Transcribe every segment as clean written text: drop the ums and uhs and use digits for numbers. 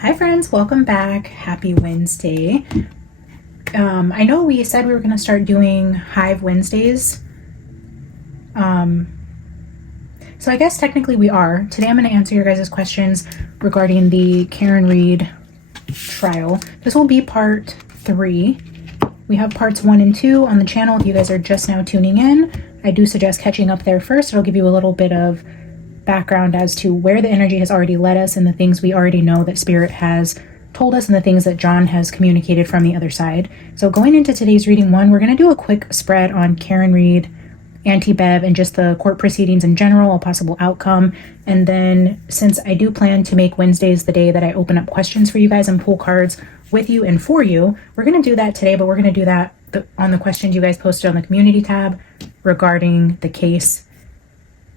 Hi friends, welcome back. Happy Wednesday. I know we said we were going to start doing Hive Wednesdays. So I guess technically we are. Today I'm going to answer your guys' questions regarding the Karen Read trial. This will be part 3. We have parts 1 and 2 on the channel if you guys are just now tuning in. I do suggest catching up there first. It'll give you a little bit of background as to where the energy has already led us and the things we already know that Spirit has told us and the things that John has communicated from the other side. So going into today's reading 1, we're going to do a quick spread on Karen Read, Auntie Bev, and just the court proceedings in general, a possible outcome. And then since I do plan to make Wednesdays the day that I open up questions for you guys and pull cards with you and for you, we're going to do that today, but we're going to do that on the questions you guys posted on the community tab regarding the case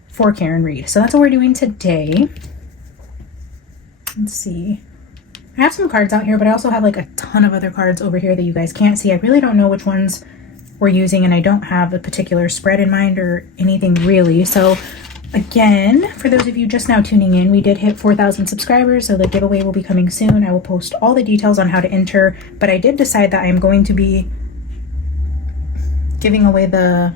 for Karen Read. So that's what we're doing today. Let's see. I have some cards out here, but I also have like a ton of other cards over here that you guys can't see. I really don't know which ones we're using, and I don't have a particular spread in mind or anything really. So again, for those of you just now tuning in, we did hit 4,000 subscribers, so the giveaway will be coming soon. I will post all the details on how to enter, but I did decide that I'm going to be giving away the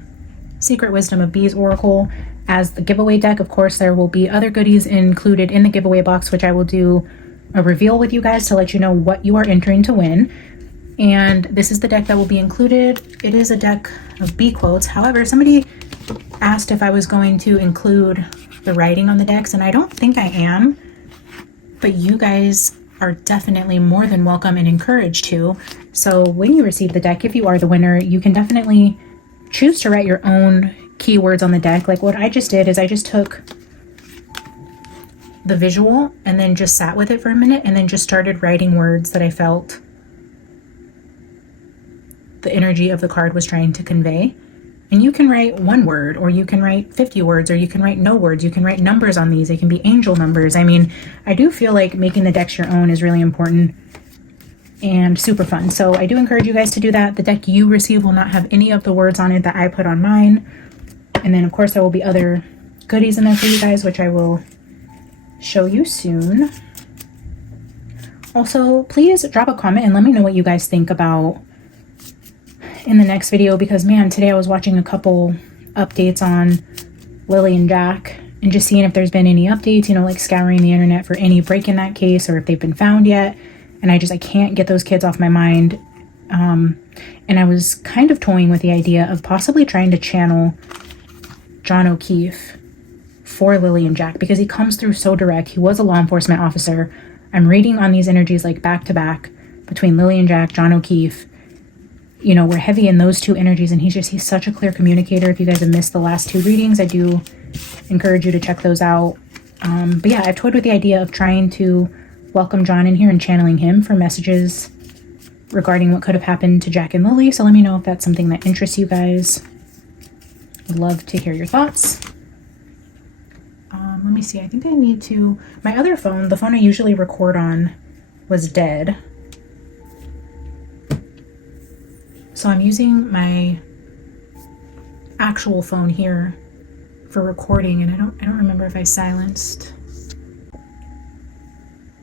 Secret Wisdom of Bees Oracle as the giveaway deck. Of course, there will be other goodies included in the giveaway box, which I will do a reveal with you guys to let you know what you are entering to win. And this is the deck that will be included. It is a deck of bee quotes. However, somebody asked if I was going to include the writing on the decks, and I don't think I am, but you guys are definitely more than welcome and encouraged to. So when you receive the deck, if you are the winner, you can definitely choose to write your own keywords on the deck. Like what I just did is I just took the visual and then just sat with it for a minute and then just started writing words that I felt the energy of the card was trying to convey. And you can write one word, or you can write 50 words, or you can write no words. You can write numbers on these. They can be angel numbers. I mean, I do feel like making the decks your own is really important and super fun. So I do encourage you guys to do that. The deck you receive will not have any of the words on it that I put on mine. And then of course there will be other goodies in there for you guys, which I will show you soon. Also, please drop a comment and let me know what you guys think about in the next video, because man, today I was watching a couple updates on Lily and Jack and just seeing if there's been any updates, you know, like scouring the internet for any break in that case or if they've been found yet. And I can't get those kids off my mind. And I was kind of toying with the idea of possibly trying to channel John O'Keefe for Lily and Jack, because he comes through so direct. He was a law enforcement officer. I'm reading on these energies like back to back between Lily and Jack, John O'Keefe. You know, we're heavy in those two energies, and he's such a clear communicator. If you guys have missed the last 2 readings, I do encourage you to check those out. But yeah, I've toyed with the idea of trying to welcome John in here and channeling him for messages regarding what could have happened to Jack and Lily. So let me know if that's something that interests you guys. I'd love to hear your thoughts. Let me see. I think I need to... My other phone, the phone I usually record on, was dead. So I'm using my actual phone here for recording, and I don't remember if I silenced...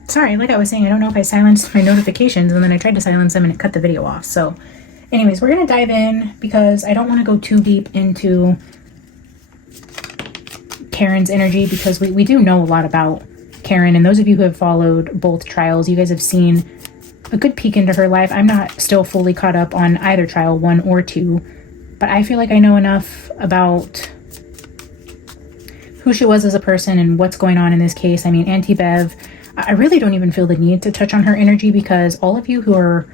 Sorry, like I was saying, I don't know if I silenced my notifications, and then I tried to silence them and it cut the video off. So anyways, we're going to dive in because I don't want to go too deep into Karen's energy, because we do know a lot about Karen. And those of you who have followed both trials, you guys have seen a good peek into her life. I'm not still fully caught up on either trial, 1 or 2, but I feel like I know enough about who she was as a person and what's going on in this case. I mean, Auntie Bev, I really don't even feel the need to touch on her energy, because all of you who are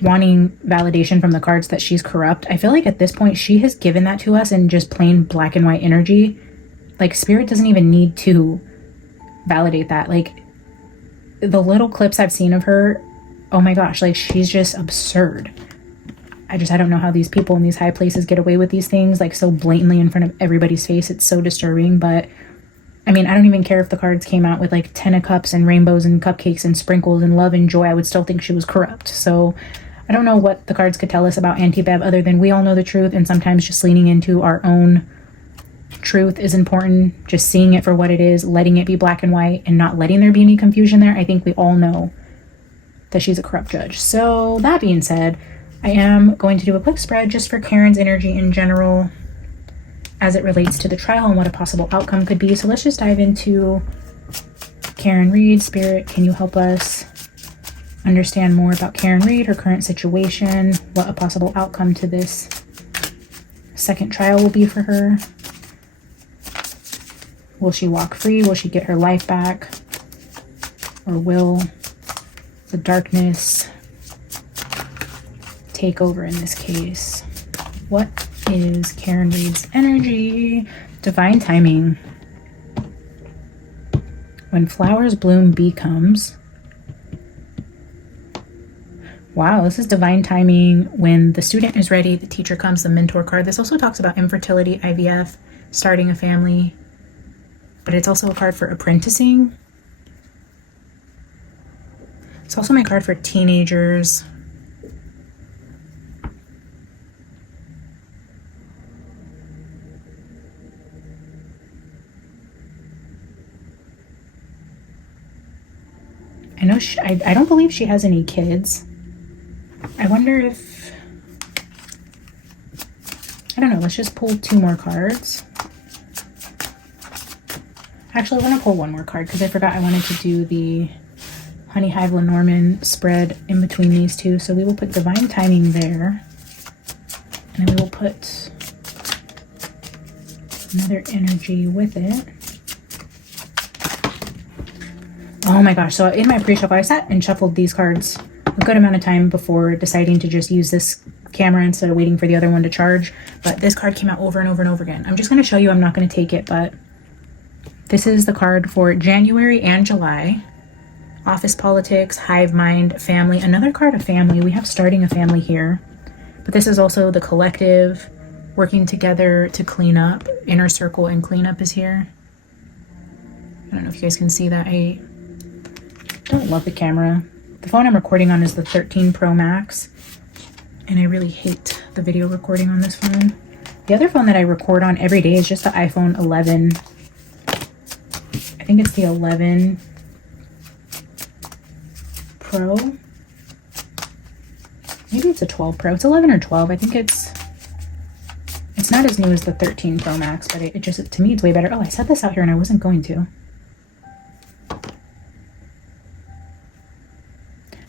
wanting validation from the cards that she's corrupt, I feel like at this point she has given that to us in just plain black and white energy. Like, Spirit doesn't even need to validate that. Like, the little clips I've seen of her, oh my gosh, like, she's just absurd. I don't know how these people in these high places get away with these things, like, so blatantly in front of everybody's face. It's so disturbing. But I mean, I don't even care if the cards came out with like 10 of cups and rainbows and cupcakes and sprinkles and love and joy. I would still think she was corrupt. So I don't know what the cards could tell us about Auntie Bev other than we all know the truth, and sometimes just leaning into our own truth is important. Just seeing it for what it is, letting it be black and white, and not letting there be any confusion there. I think we all know that she's a corrupt judge. So that being said, I am going to do a quick spread just for Karen's energy in general as it relates to the trial and what a possible outcome could be. So let's just dive into Karen Read. Spirit, can you help us understand more about Karen Read, her current situation, what a possible outcome to this second trial will be for her? Will she walk free? Will she get her life back? Or will the darkness take over in this case? What is Karen Read's energy? Divine timing. When flowers bloom, bee comes. Wow, this is divine timing. When the student is ready, the teacher comes, the mentor card. This also talks about infertility, IVF, starting a family, but it's also a card for apprenticing. It's also my card for teenagers. I know I don't believe she has any kids. I wonder if, I don't know, let's just pull 2 more cards. Actually, I want to pull 1 more card because I forgot I wanted to do the Honey Hive Lenormand spread in between these 2. So we will put divine timing there. And then we will put another energy with it. Oh my gosh, so in my pre-shuffle, I sat and shuffled these cards a good amount of time before deciding to just use this camera instead of waiting for the other one to charge. But this card came out over and over and over again. I'm just going to show you, I'm not going to take it, but this is the card for January and July. Office politics, hive mind, family. Another card of family. We have starting a family here. But this is also the collective, working together to clean up. Inner circle and cleanup is here. I don't know if you guys can see that. I don't love the camera. The phone I'm recording on is the 13 Pro Max, and I really hate the video recording on this phone. The other phone that I record on every day is just the iPhone 11. I think it's the 11 Pro. Maybe it's a 12 Pro. It's 11 or 12. I think it's not as new as the 13 Pro Max, but it just, to me, it's way better. Oh, I set this out here and I wasn't going to.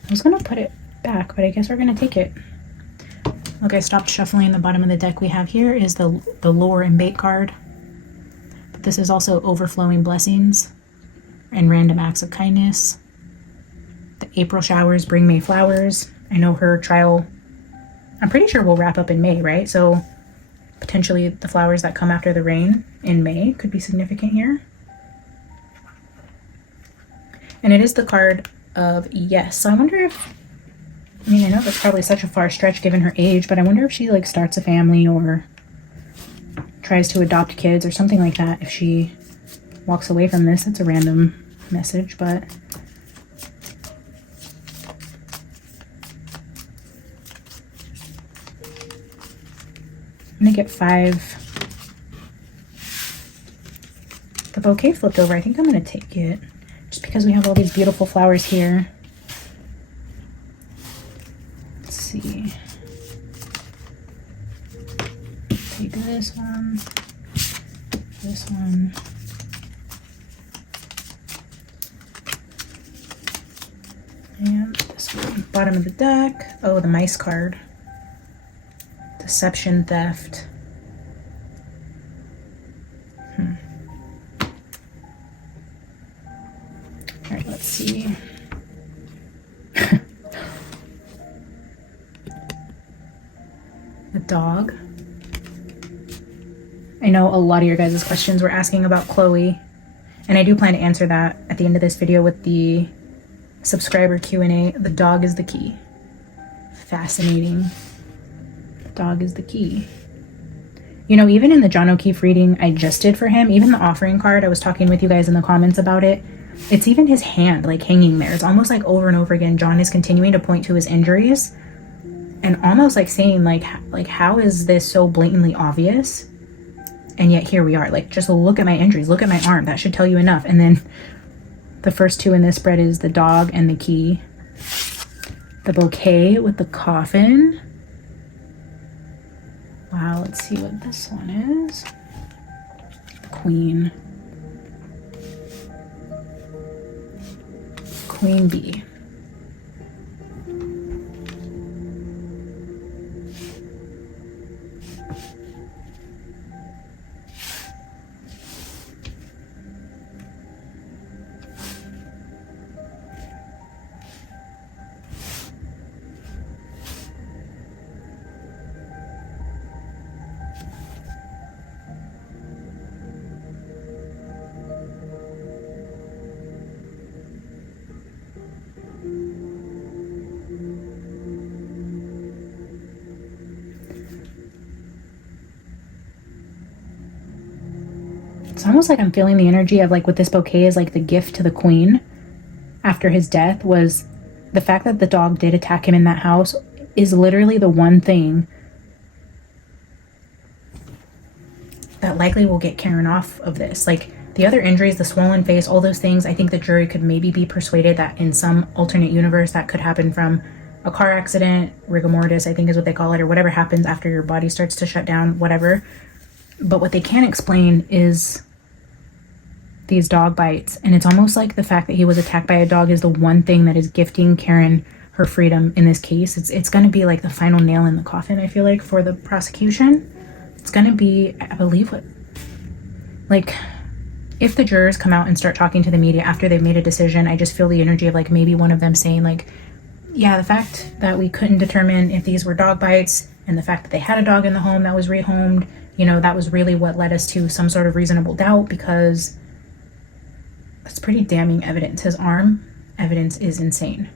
I was going to put it back, but I guess we're going to take it. Okay, I stopped shuffling. The bottom of the deck we have here is the lure and bait card. But this is also overflowing blessings and random acts of kindness. The April showers bring May flowers. I know her trial, I'm pretty sure will wrap up in May, right? So potentially the flowers that come after the rain in May could be significant here. And it is the card of yes. So I wonder if, I mean, I know that's probably such a far stretch given her age, but I wonder if she like starts a family or tries to adopt kids or something like that. If she walks away from this, it's a random message, but I'm gonna get 5. The bouquet flipped over. I think I'm gonna take it just because we have all these beautiful flowers here. Let's see. Take this one, this one. And this one. Bottom of the deck. Oh, the mice card. Deception, theft. All right, let's see. The dog. I know a lot of your guys' questions were asking about Chloe, and I do plan to answer that at the end of this video with the subscriber Q&A. The dog is the key. Fascinating. Dog is the key. You know, even in the John O'Keefe reading I just did for him, even the offering card, I was talking with you guys in the comments about it. It's even his hand like hanging there. It's almost like over and over again, John is continuing to point to his injuries and almost like saying like how is this so blatantly obvious? And yet here we are. Like, just look at my injuries. Look at my arm. That should tell you enough. And then the first 2 in this spread is the dog and the key. The bouquet with the coffin. Wow, let's see what this one is. The queen. Queen bee. It's almost like I'm feeling the energy of like what this bouquet is like the gift to the queen after his death was the fact that the dog did attack him in that house is literally the one thing that likely will get Karen off of this. Like the other injuries, the swollen face, all those things, I think the jury could maybe be persuaded that in some alternate universe that could happen from a car accident, rigor mortis, I think is what they call it, or whatever happens after your body starts to shut down, whatever. But what they can't explain is these dog bites. And it's almost like the fact that he was attacked by a dog is the one thing that is gifting Karen her freedom in this case. It's going to be like the final nail in the coffin, I feel like, for the prosecution. It's going to be, I believe, what, like, if the jurors come out and start talking to the media after they've made a decision, I just feel the energy of like maybe one of them saying like, yeah, the fact that we couldn't determine if these were dog bites and the fact that they had a dog in the home that was rehomed, you know, that was really what led us to some sort of reasonable doubt, because that's pretty damning evidence. His arm evidence is insane.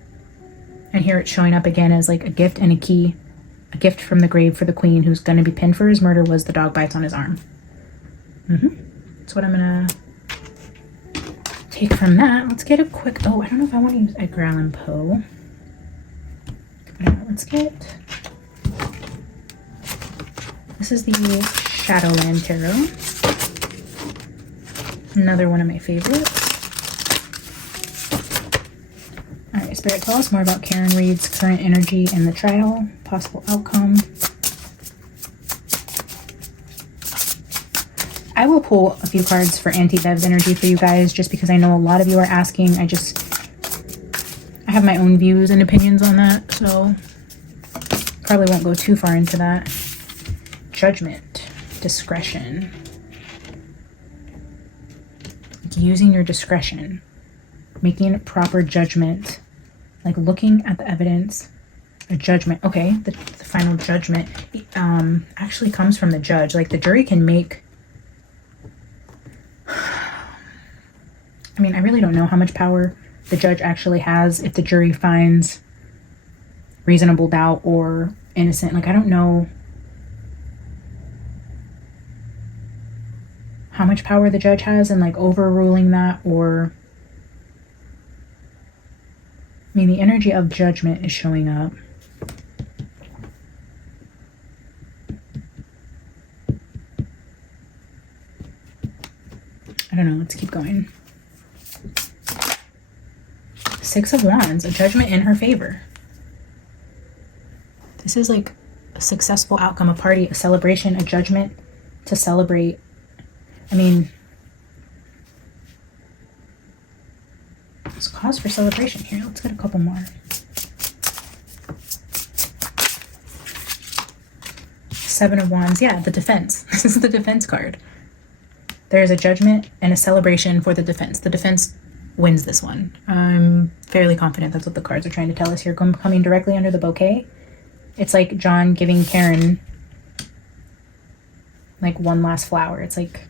And here it's showing up again as like a gift and a key. A gift from the grave for the queen who's going to be pinned for his murder was the dog bites on his arm. That's what I'm going to take from that. Let's get a quick... Oh, I don't know if I want to use Edgar Allan Poe. Let's get... This is the Shadowland Tarot. Another one of my favorites. Alright, Spirit, tell us more about Karen Read's current energy in the trial, possible outcome. I will pull a few cards for Auntie Bev's energy for you guys, just because I know a lot of you are asking. I have my own views and opinions on that, so probably won't go too far into that. Judgment, discretion. Using your discretion, making proper judgment, like looking at the evidence, a judgment. Okay, the final judgment actually comes from the judge. Like the jury can make, I mean, I really don't know how much power the judge actually has if the jury finds reasonable doubt or innocent. Like I don't know how much power the judge has in like overruling that, or I mean the energy of judgment is showing up. I don't know, let's keep going. Six of Wands, a judgment in her favor. This is like a successful outcome, a party, a celebration, a judgment to celebrate. I mean, there's cause for celebration here. Let's get a couple more. Seven of Wands. Yeah, the defense. This is the defense card. There's a judgment and a celebration for the defense. The defense wins this one. I'm fairly confident that's what the cards are trying to tell us here. Coming directly under the bouquet. It's like John giving Karen like one last flower. It's like,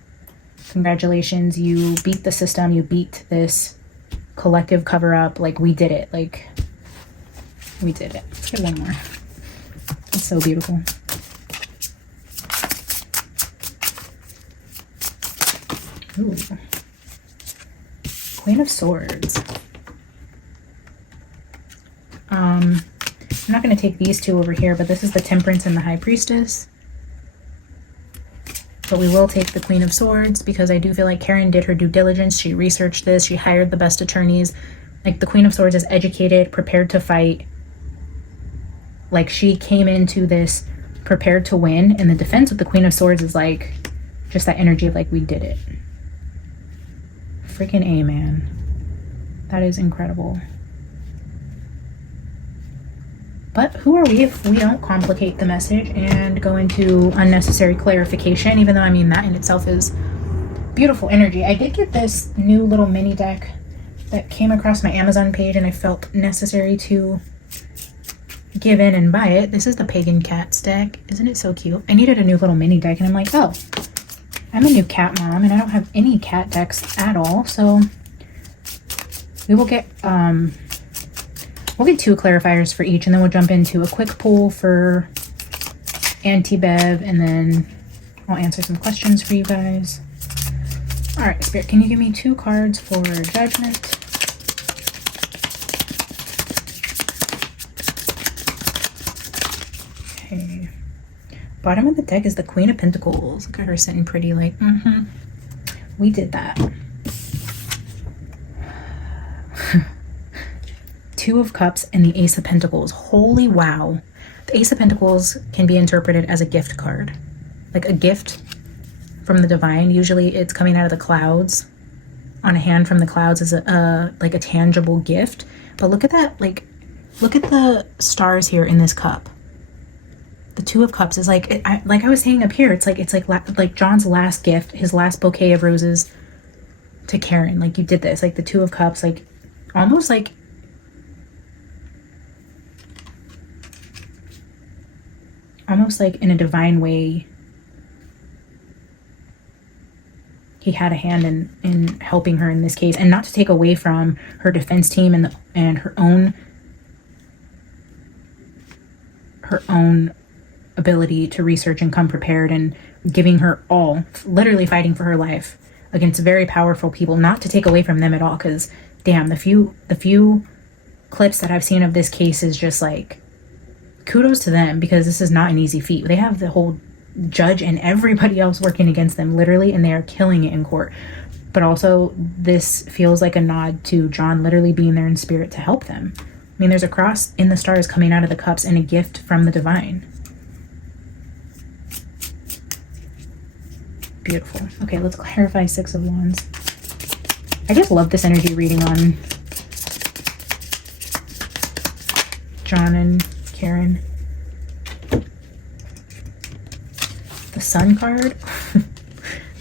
congratulations, you beat the system, you beat this collective cover-up, like we did it, like we did it. Let's get one more. It's so beautiful. Ooh. Queen of Swords. I'm not going to take these two over here, but this is the Temperance and the High Priestess. But we will take the Queen of Swords because I do feel like Karen did her due diligence. She researched this. She hired the best attorneys. Like the Queen of Swords is educated, prepared to fight. Like she came into this prepared to win, and the defense with the Queen of Swords is like just that energy of like, we did it. Freaking A, man. That is incredible. But who are we if we don't complicate the message and go into unnecessary clarification, even though, I mean, that in itself is beautiful energy. I did get this new little mini deck that came across my Amazon page, and I felt necessary to give in and buy it. This is the Pagan Cats deck. Isn't it so cute? I needed a new little mini deck, and I'm like, oh, I'm a new cat mom, and I don't have any cat decks at all, so we will get, we'll get 2 clarifiers for each, and then we'll jump into a quick poll for Auntie Bev, and then I'll answer some questions for you guys. All right, Spirit, can you give me 2 cards for Judgment? Okay. Bottom of the deck is the Queen of Pentacles. Look at her sitting pretty like, we did that. 2 of Cups and the Ace of Pentacles. Holy wow. The Ace of Pentacles can be interpreted as a gift card. Like a gift from the divine. Usually it's coming out of the clouds. On a hand from the clouds is like a tangible gift. But look at that, like, look at the stars here in this cup. The 2 of Cups is like, like I was saying up here, it's like John's last gift, his last bouquet of roses to Karen. Like, you did this, like the 2 of Cups, like almost like in a divine way, he had a hand in helping her in this case, and not to take away from her defense team and her own ability to research and come prepared, and giving her all, literally fighting for her life against very powerful people. Not to take away from them at all, because damn, the few clips that I've seen of this case is just like, kudos to them, because this is not an easy feat. They have the whole judge and everybody else working against them, literally, and they are killing it in court. But also, this feels like a nod to John literally being there in spirit to help them. I mean, there's a cross in the stars coming out of the cups and a gift from the divine. Beautiful. Okay, let's clarify 6 of Wands. I just love this energy reading on John and Karen. The Sun card.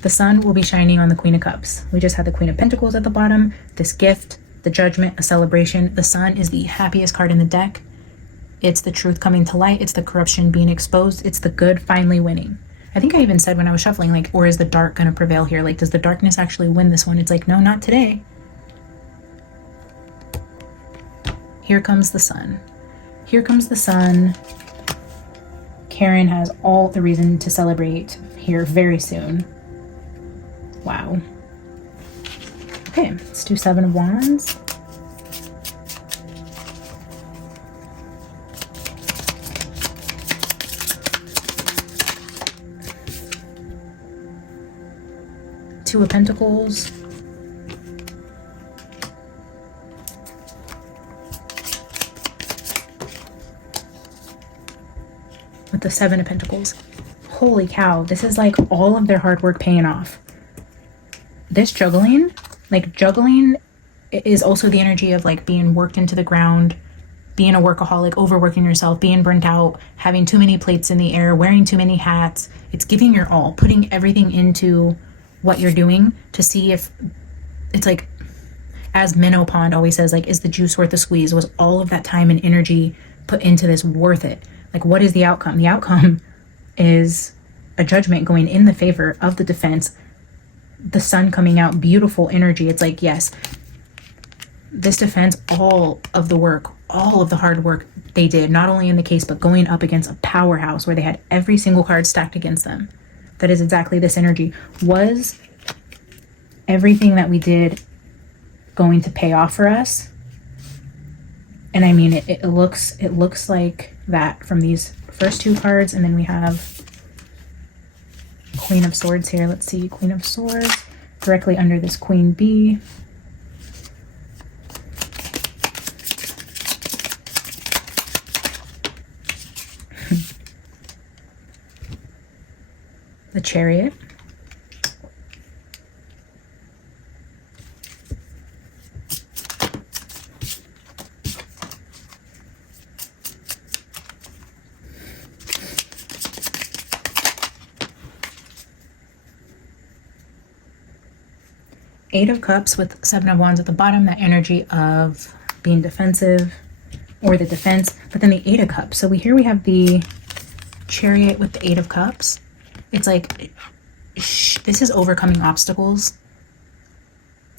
The sun will be shining on the Queen of Cups. We just had the Queen of Pentacles at the bottom. This gift, the judgment, a celebration. The sun is the happiest card in the deck. It's the truth coming to light. It's the corruption being exposed. It's the good finally winning. I think I even said when I was shuffling, like, or is the dark going to prevail here? Like, does the darkness actually win this one? It's like, no, not today. Here comes the sun. Here comes the sun. Karen has all the reason to celebrate here very soon. Wow. Okay, let's do 7 of Wands. Two of Pentacles. With the 7 of Pentacles. Holy cow, this is like all of their hard work paying off. This juggling, like juggling is also the energy of like being worked into the ground, being a workaholic, overworking yourself, being burnt out, having too many plates in the air, wearing too many hats. It's giving your all, putting everything into what you're doing to see if it's like, as Minnow Pond always says, like, is the juice worth the squeeze? Was all of that time and energy put into this worth it? Like, what is the outcome? The outcome is a judgment going in the favor of the defense. The sun coming out, beautiful energy. It's like, yes, this defense, all of the work, all of the hard work they did, not only in the case, but going up against a powerhouse where they had every single card stacked against them. That is exactly this energy. Was everything that we did going to pay off for us? And I mean, it looks like that from these first 2 cards. And then we have Queen of Swords here. Let's see, Queen of Swords directly under this Queen Bee. the Chariot, Eight of Cups with Seven of Wands at the bottom, that energy of being defensive or the defense, but then the Eight of Cups. So here we have the Chariot with the Eight of Cups. It's like, this is overcoming obstacles.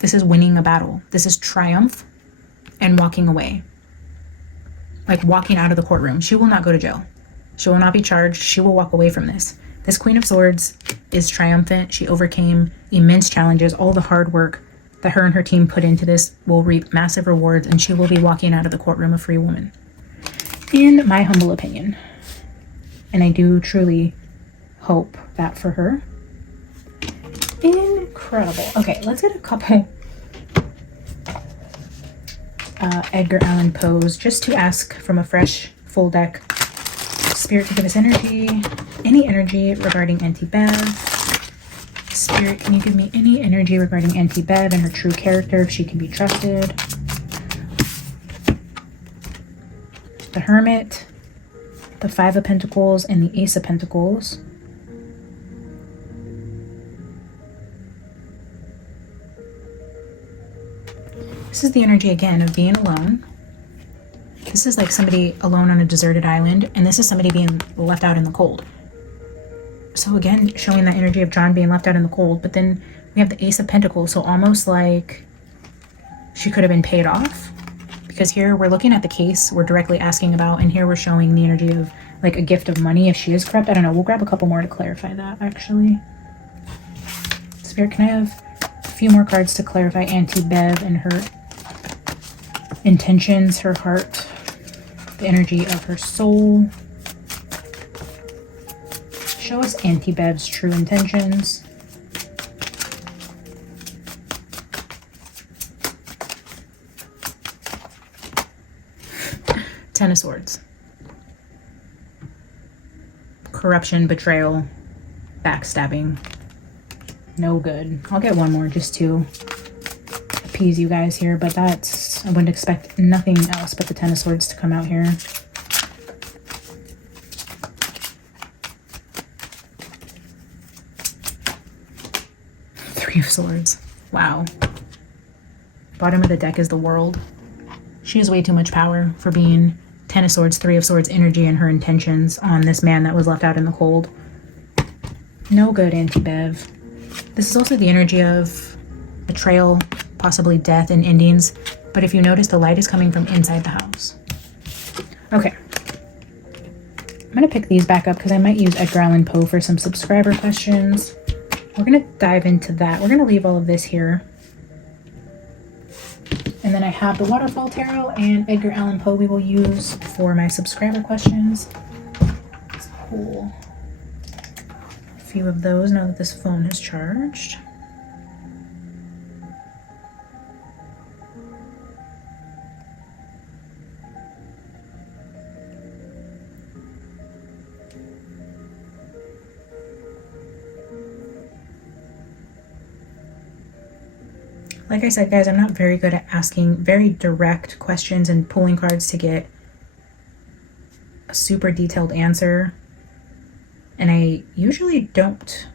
This is winning a battle. This is triumph and walking away. Like walking out of the courtroom. She will not go to jail. She will not be charged. She will walk away from this. This Queen of Swords is triumphant. She overcame immense challenges. All the hard work that her and her team put into this will reap massive rewards, and she will be walking out of the courtroom a free woman. In my humble opinion. And I do truly hope that for her. Incredible. Okay, let's get a couple Edgar Allan Poe's just to ask from a fresh full deck. Spirit to give us energy. Any energy regarding Auntie Bev. Spirit, can you give me any energy regarding Auntie Bev and her true character, if she can be trusted? The Hermit, the Five of Pentacles, and the Ace of Pentacles. This is the energy again of being alone. This is like somebody alone on a deserted island, and this is somebody being left out in the cold. So again, showing that energy of John being left out in the cold, but then we have the Ace of Pentacles, so almost like she could have been paid off, because here we're looking at the case we're directly asking about, and here we're showing the energy of like a gift of money if she is corrupt. I don't know, we'll grab a couple more to clarify that actually. Spirit, can I have a few more cards to clarify Auntie Bev and her intentions, her heart, the energy of her soul? Show us Auntie Bev's true intentions. Ten of Swords. Corruption, betrayal, backstabbing. No good. I'll get one more just to appease you guys here, but that's, I wouldn't expect nothing else but the Ten of Swords to come out here. Three of Swords. Wow. Bottom of the deck is the World. She has way too much power for being Ten of Swords, Three of Swords energy and her intentions on this man that was left out in the cold. No good, Auntie Bev. This is also the energy of betrayal, possibly death and endings. But if you notice, the light is coming from inside the house. Okay. I'm going to pick these back up because I might use Edgar Allan Poe for some subscriber questions. We're going to dive into that. We're going to leave all of this here. And then I have the Waterfall Tarot and Edgar Allan Poe we will use for my subscriber questions. Let's pull a few of those now that this phone is charged. Like I said, guys, I'm not very good at asking very direct questions and pulling cards to get a super detailed answer. And I usually don't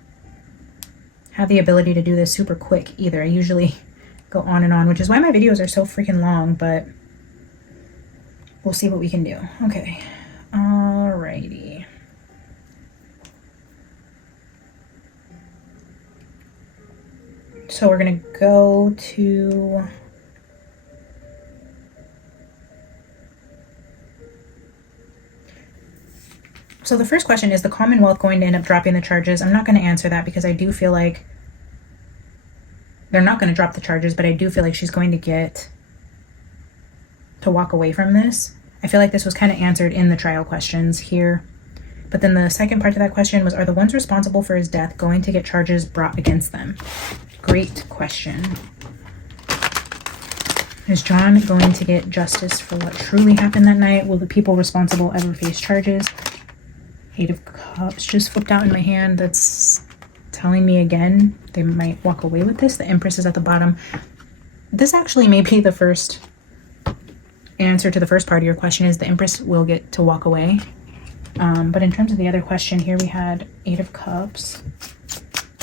have the ability to do this super quick either. I usually go on and on, which is why my videos are so freaking long, but we'll see what we can do. Okay. Alrighty. So we're going to go to so the first question is the Commonwealth going to end up dropping the charges? I'm not going to answer that because I do feel like they're not going to drop the charges, but I do feel like she's going to get to walk away from this. I feel like this was kind of answered in the trial questions here. But then the second part of that question was, are the ones responsible for his death going to get charges brought against them? Great question. Is John going to get justice for what truly happened that night? Will the people responsible ever face charges? Eight of Cups just flipped out in my hand. That's telling me again they might walk away with this. The Empress is at the bottom. This actually may be the first answer to the first part of your question, is the Empress will get to walk away. But in terms of the other question here, we had Eight of Cups.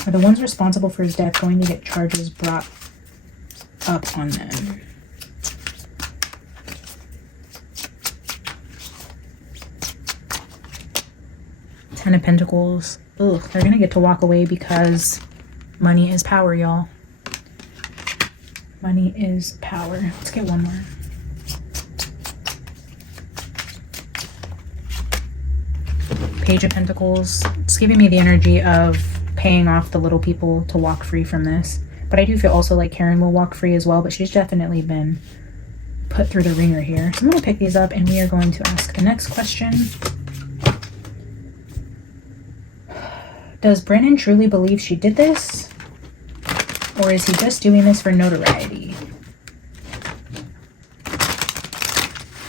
Are the ones responsible for his death going to get charges brought up on them? Ten of Pentacles. Ugh, they're gonna get to walk away because money is power, y'all. Money is power. Let's get one more. Page of Pentacles. It's giving me the energy of paying off the little people to walk free from this. But I do feel also like Karen will walk free as well, but she's definitely been put through the ringer here. So I'm going to pick these up and we are going to ask the next question. Does Brennan truly believe she did this? Or is he just doing this for notoriety?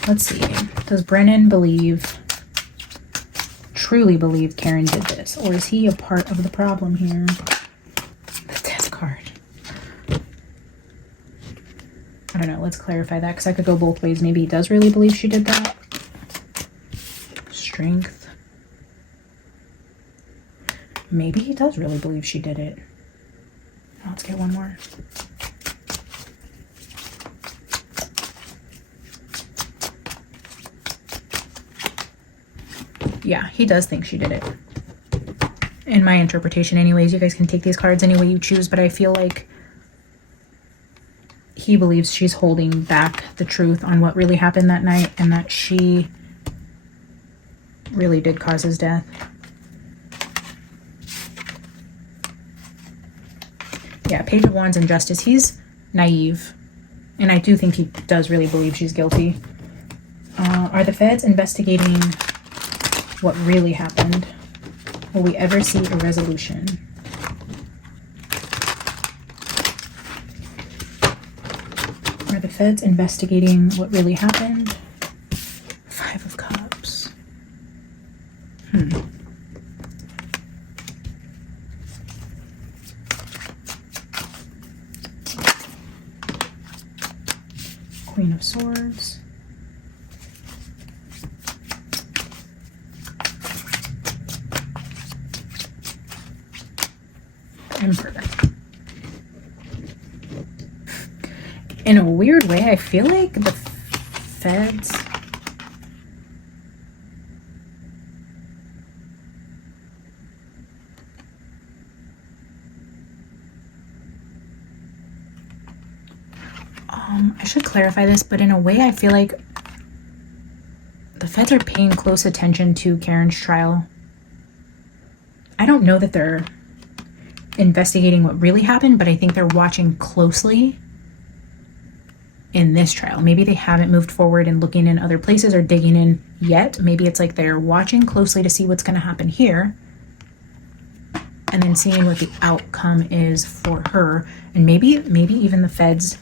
Let's see. Does Brennan truly believe Karen did this? Or is he a part of the problem here? The Death card. I don't know. Let's clarify that because I could go both ways. Maybe he does really believe she did that. Strength. Maybe he does really believe she did it. Let's get one more. Yeah, he does think she did it. In my interpretation anyways. You guys can take these cards any way you choose, but I feel like he believes she's holding back the truth on what really happened that night and that she really did cause his death. Yeah, Page of Wands and Justice. He's naive. And I do think he does really believe she's guilty. Are the feds investigating what really happened? Will we ever see a resolution? Are the feds investigating what really happened? Five of Cups. Queen of Swords. Emperor. In a weird way, I feel like the feds I should clarify this, but in a way I feel like the feds are paying close attention to Karen's trial. I don't know that they're investigating what really happened, but I think they're watching closely in this trial. Maybe they haven't moved forward and looking in other places or digging in yet. Maybe it's like they're watching closely to see what's going to happen here and then seeing what the outcome is for her. And maybe even the feds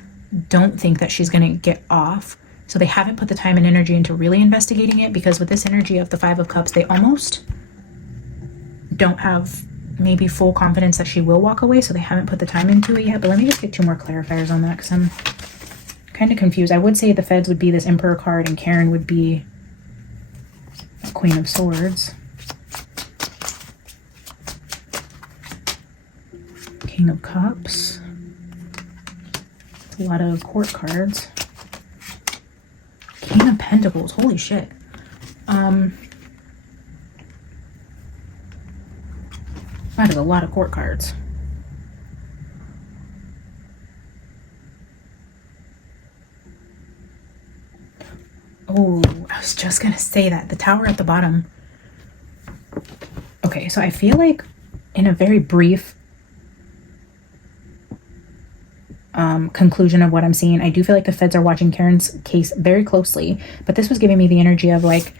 don't think that she's going to get off, so they haven't put the time and energy into really investigating it, because with this energy of the Five of Cups, they almost don't have maybe full confidence that she will walk away, so they haven't put the time into it yet. But let me just get two more clarifiers on that because I'm kind of confused. I would say the feds would be this Emperor card and Karen would be a Queen of Swords. King of Cups. A lot of court cards. King of Pentacles. Holy shit. That is a lot of court cards. Oh, I was just gonna say that. The Tower at the bottom. Okay, so I feel like in a very brief conclusion of what I'm seeing, I do feel like the feds are watching Karen's case very closely, but this was giving me the energy of like,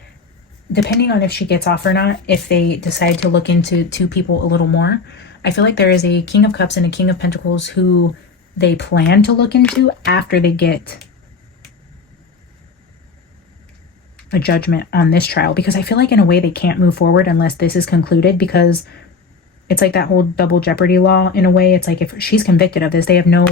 depending on if she gets off or not, if they decide to look into two people a little more, I feel like there is a King of Cups and a King of Pentacles who they plan to look into after they get a judgment on this trial, because I feel like in a way they can't move forward unless this is concluded, because it's like that whole double jeopardy law in a way. It's like if she's convicted of this, they have no,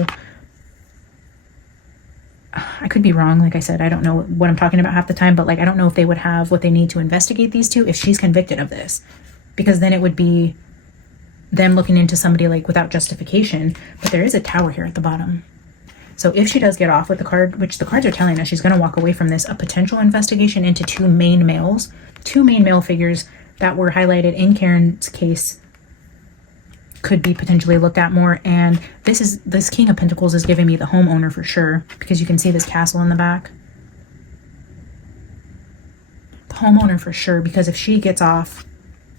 I could be wrong. Like I said, I don't know what I'm talking about half the time, but like I don't know if they would have what they need to investigate these two if she's convicted of this, because then it would be them looking into somebody like without justification. But there is a tower here at the bottom. So if she does get off with the card, which the cards are telling us she's going to walk away from this, a potential investigation into two main male figures that were highlighted in Karen's case could be potentially looked at more. And this King of Pentacles is giving me the homeowner for sure, because you can see this castle in the back. The homeowner for sure, because if she gets off,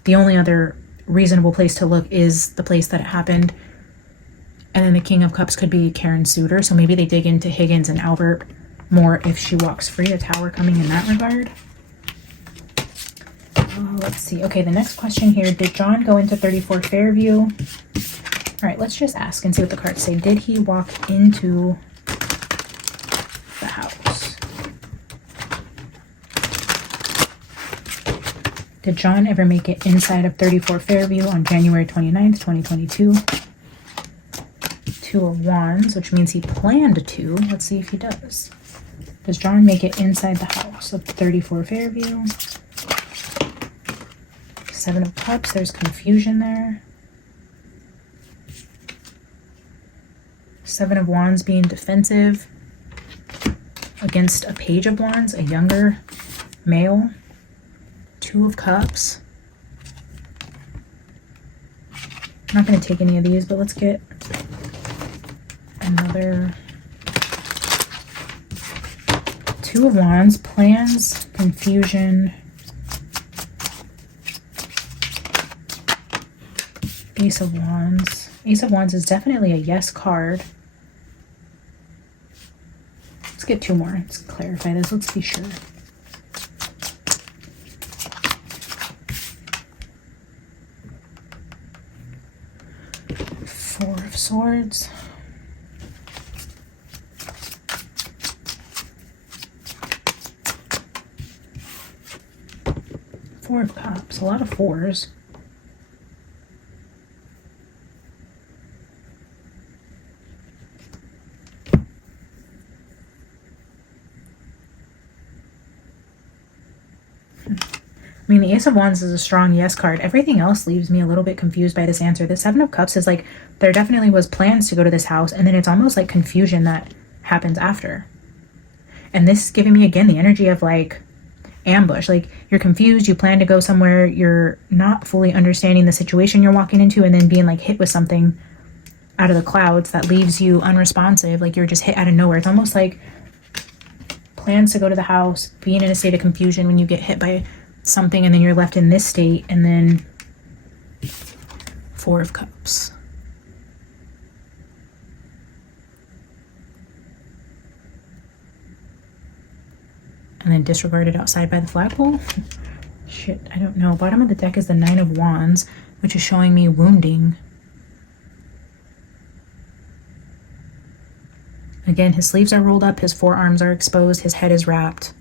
the only other reasonable place to look is the place that it happened. And then the King of Cups could be Karen's suitor. So maybe they dig into Higgins and Albert more if she walks free. A tower coming in that regard. Oh, let's see. Okay, the next question here. Did John go into 34 Fairview? All right, let's just ask and see what the cards say. Did he walk into the house? Did John ever make it inside of 34 Fairview on January 29th, 2022? Two of Wands, which means he planned to. Let's see if he does. Does John make it inside the house of 34 Fairview? Seven of Cups, there's confusion there. Seven of Wands being defensive against a Page of Wands, a younger male. Two of Cups. I'm not going to take any of these, but let's get another. Two of Wands, plans, confusion. Ace of Wands. Ace of Wands is definitely a yes card. Let's get two more. Let's clarify this. Let's be sure. Four of Swords. Four of Cups. A lot of fours. I mean, the Ace of Wands is a strong yes card. Everything else leaves me a little bit confused by this answer. The Seven of Cups is like, there definitely was plans to go to this house, and then it's almost like confusion that happens after. And this is giving me, again, the energy of like ambush. Like, you're confused, you plan to go somewhere, you're not fully understanding the situation you're walking into, and then being like hit with something out of the clouds that leaves you unresponsive. Like, you're just hit out of nowhere. It's almost like plans to go to the house, being in a state of confusion when you get hit by something, and then you're left in this state, and then Four of Cups. And then disregarded outside by the flagpole. Shit, I don't know. Bottom of the deck is the Nine of Wands, which is showing me wounding. Again, his sleeves are rolled up, his forearms are exposed, his head is wrapped.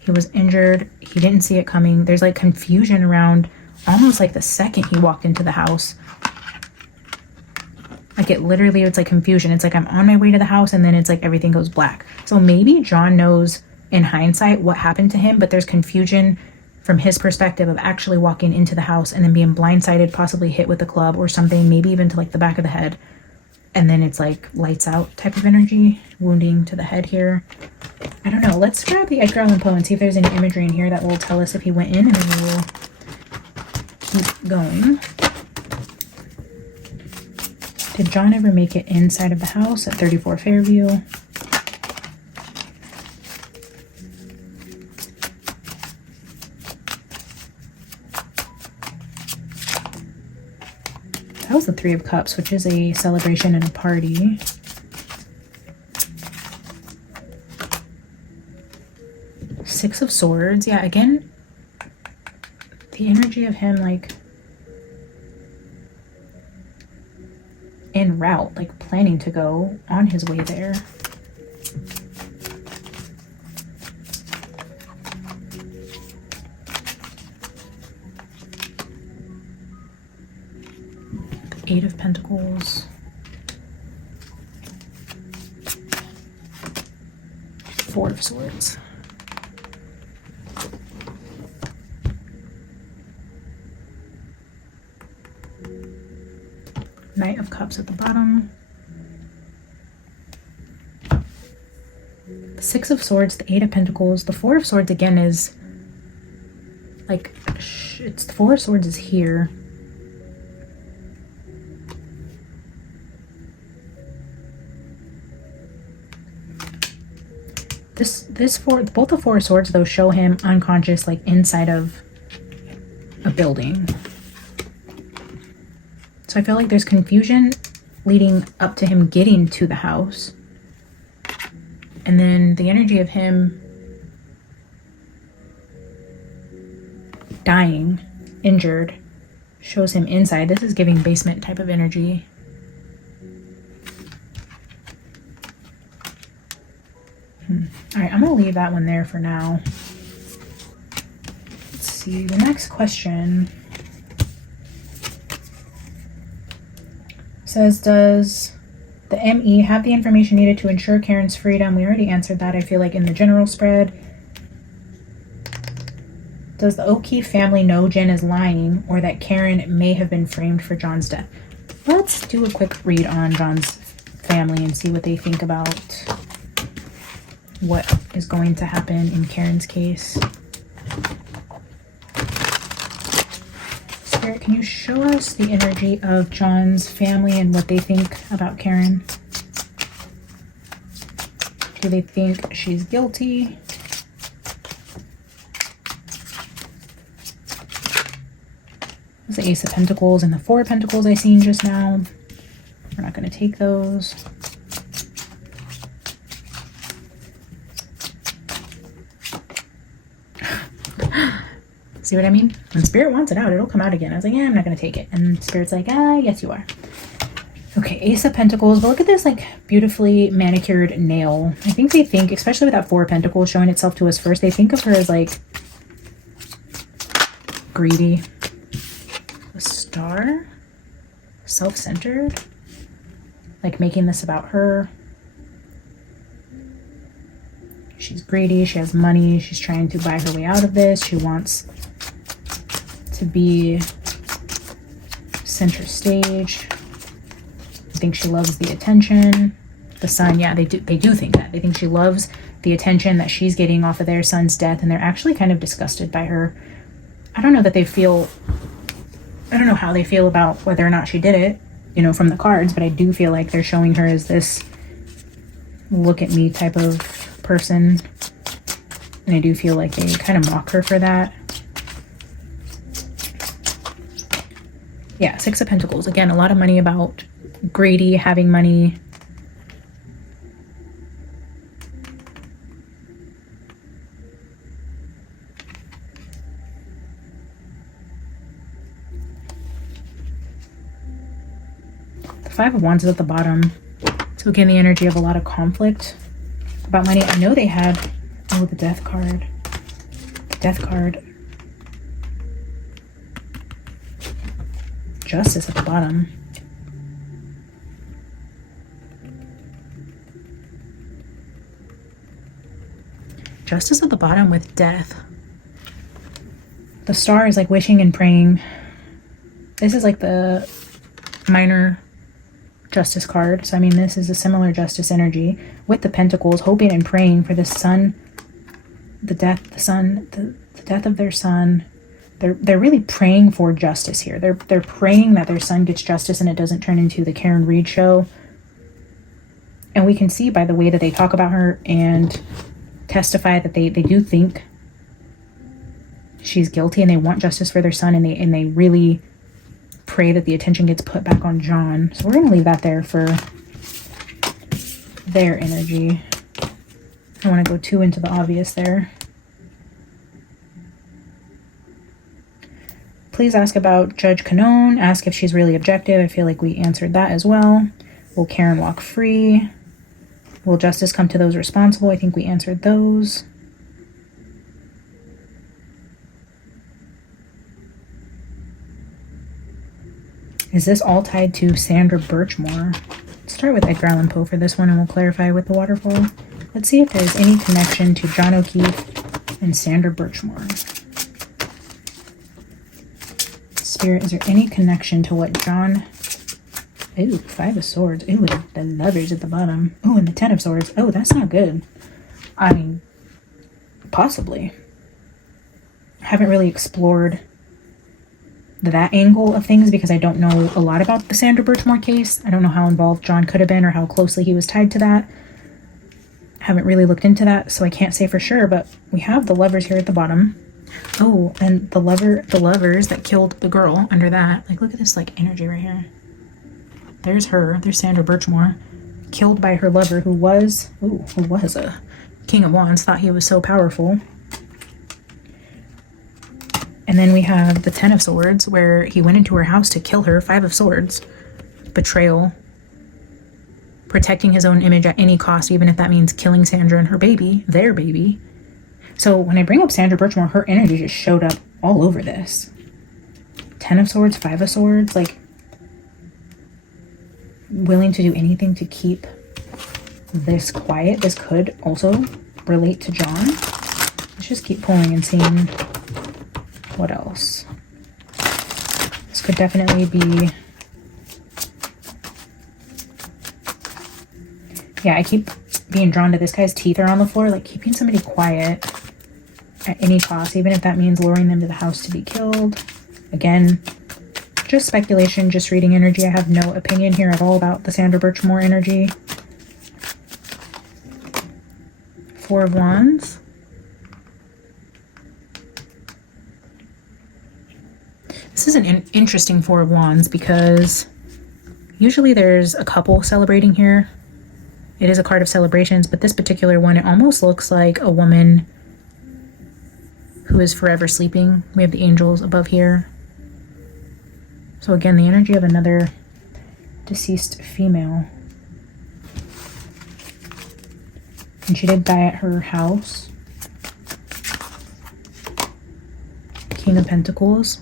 He was injured. He didn't see it coming. There's like confusion around almost like the second he walked into the house. Like, it literally, it's like confusion. It's like I'm on my way to the house, and then it's like everything goes black. So maybe John knows in hindsight what happened to him, but there's confusion from his perspective of actually walking into the house and then being blindsided, possibly hit with a club or something, maybe even to like the back of the head. And then it's like lights out type of energy, wounding to the head here. I don't know. Let's grab the Edgar Allan Poe and see if there's any imagery in here that will tell us if he went in, and then we will keep going. Did John ever make it inside of the house at 34 Fairview? That was the Three of Cups, which is a celebration and a party. Six of Swords. Yeah, again, the energy of him like en route, like planning to go on his way there. Eight of Pentacles. Four of Swords. Knight of Cups at the bottom. The Six of Swords, the Eight of Pentacles. The Four of Swords again is like, it's the Four of Swords is here. Both the Four of Swords though show him unconscious, like inside of a building. So I feel like there's confusion leading up to him getting to the house. And then the energy of him dying, injured, shows him inside. This is giving basement type of energy. All right, I'm going to leave that one there for now. Let's see, the next question says, does the ME have the information needed to ensure Karen's freedom? We already answered that, I feel like, in the general spread. Does the O'Keefe family know Jen is lying or that Karen may have been framed for John's death? Let's do a quick read on John's family and see what they think about what is going to happen in Karen's case. Spirit, can you show us the energy of John's family and what they think about Karen? Do they think she's guilty? There's the Ace of Pentacles and the Four of Pentacles I seen just now. We're not going to take those. See what I mean? When Spirit wants it out, it'll come out again. I was like, yeah, I'm not going to take it. And Spirit's like, ah, yes, you are. Okay, Ace of Pentacles. But look at this, like, beautifully manicured nail. I think they think, especially with that Four of Pentacles showing itself to us first, they think of her as, like, greedy. A star? Self-centered? Like, making this about her. She's greedy. She has money. She's trying to buy her way out of this. She wants to be center stage. I think she loves the attention. The son, yeah, they do think that. They think she loves the attention that she's getting off of their son's death, and they're actually kind of disgusted by her. I don't know that they feel, I don't know how they feel about whether or not she did it, you know, from the cards, but I do feel like they're showing her as this look at me type of person. And I do feel like they kind of mock her for that. Yeah, Six of Pentacles. Again, a lot of money, about greedy, having money. The Five of Wands is at the bottom. So again, the energy of a lot of conflict about money. I know they had, oh, the Death card. The Death card. Justice at the bottom. Justice at the bottom with Death. The Star is like wishing and praying. This is like the minor Justice card. So I mean, this is a similar Justice energy with the Pentacles, hoping and praying for the son, the death of their son. They're really praying for justice here. They're praying that their son gets justice and it doesn't turn into the Karen Read show. And we can see by the way that they talk about her and testify that they do think she's guilty and they want justice for their son, and they really pray that the attention gets put back on John. So we're going to leave that there for their energy. I don't want to go too into the obvious there. Please ask about Judge Canone. Ask if she's really objective. I feel like we answered that as well. Will Karen walk free? Will justice come to those responsible? I think we answered those. Is this all tied to Sandra Birchmore? Let's start with Edgar Allan Poe for this one and we'll clarify with the waterfall. Let's see if there's any connection to John O'Keefe and Sandra Birchmore. Spirit, is there any connection to what John... Ooh, 5 of Swords. Ooh, the Lovers at the bottom. Ooh, and the 10 of Swords. Oh, that's not good. I mean, possibly. I haven't really explored that angle of things because I don't know a lot about the Sandra Birchmore case. I don't know how involved John could have been or how closely he was tied to that. Haven't really looked into that, so I can't say for sure, but we have the Lovers here at the bottom. Oh, and the Lovers that killed the girl under that. Like, look at this, like, energy right here. There's her. There's Sandra Birchmore. Killed by her lover who was a King of Wands, thought he was so powerful. And then we have the 10 of Swords, where he went into her house to kill her. 5 of Swords. Betrayal. Protecting his own image at any cost, even if that means killing Sandra and her baby, their baby. So when I bring up Sandra Birchmore, her energy just showed up all over this. 10 of Swords, 5 of Swords, like, willing to do anything to keep this quiet. This could also relate to John. Let's just keep pulling and seeing what else. This could definitely be... Yeah, I keep being drawn to this guy's teeth are on the floor, like keeping somebody quiet at any cost, even if that means luring them to the house to be killed. Again, just speculation, just reading energy. I have no opinion here at all about the Sandra Birchmore energy. 4 of Wands. This is an interesting 4 of Wands because usually there's a couple celebrating here. It is a card of celebrations, but this particular one, it almost looks like a woman who is forever sleeping. We have the angels above here. So again, the energy of another deceased female. And she did die at her house. King of Pentacles.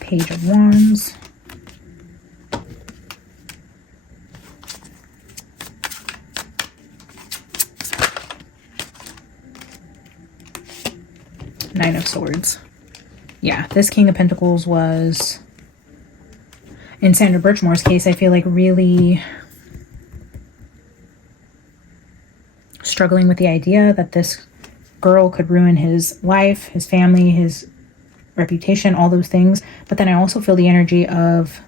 Page of Wands. Nine of Swords. Yeah, this King of Pentacles was, in Sandra Birchmore's case, I feel like really struggling with the idea that this girl could ruin his life, his family, his reputation, all those things. But then I also feel the energy of,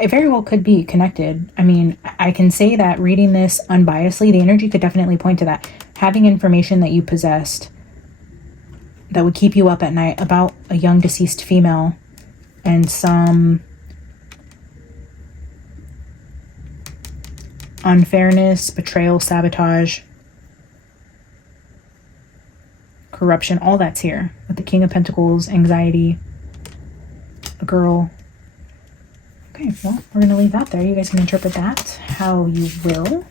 it very well could be connected. I mean, I can say that reading this unbiasedly, the energy could definitely point to that. Having information that you possessed that would keep you up at night about a young deceased female and some unfairness, betrayal, sabotage, corruption, all that's here with the King of Pentacles, anxiety, a girl. Okay, well, we're going to leave that there. You guys can interpret that how you will.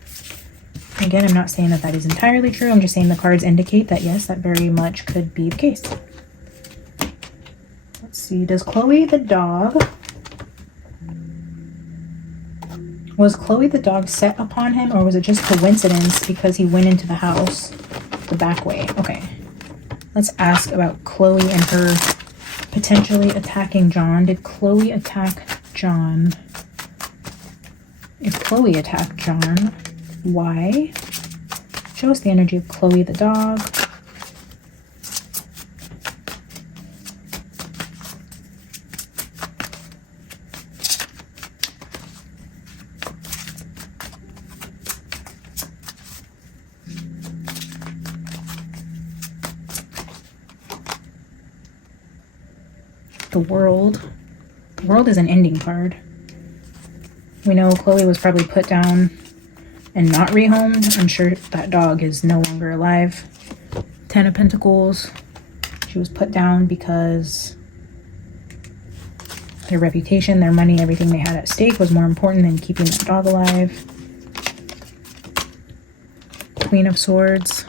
Again, I'm not saying that that is entirely true. I'm just saying the cards indicate that, yes, that very much could be the case. Let's see. Does Chloe the dog... Was Chloe the dog set upon him, or was it just coincidence because he went into the house the back way? Okay. Let's ask about Chloe and her potentially attacking John. Did Chloe attack John? If Chloe attacked John, why? Show us the energy of Chloe the dog. The World. The World is an ending card. We know Chloe was probably put down and not rehomed. I'm sure that dog is no longer alive. 10 of Pentacles. She was put down because their reputation, their money, everything they had at stake was more important than keeping that dog alive. Queen of Swords.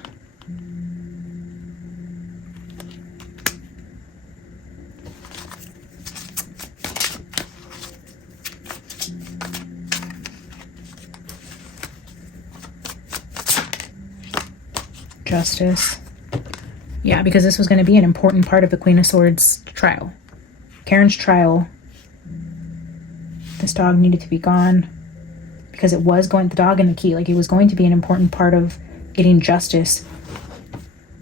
Justice. Yeah, because this was going to be an important part of the Queen of Swords trial. Karen's trial. This dog needed to be gone because it was going, the dog and the key, like it was going to be an important part of getting justice